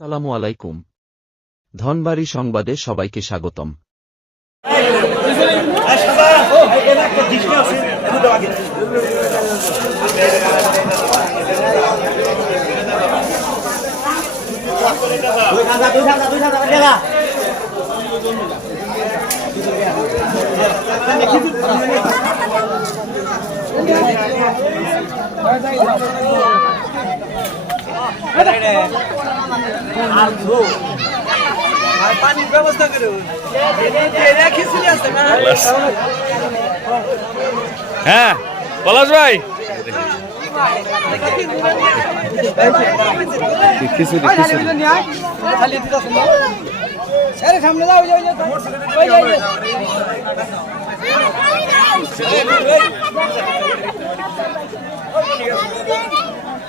সালামু আলাইকুম। ধনবাড়ি সংবাদে সবাইকে স্বাগতম। আর পানির ব্যবস্থা করে হ্যাঁ পলাশ ভাই। খিচুড়ি খিচুড়ি। আরে সামনে যাও ওই যে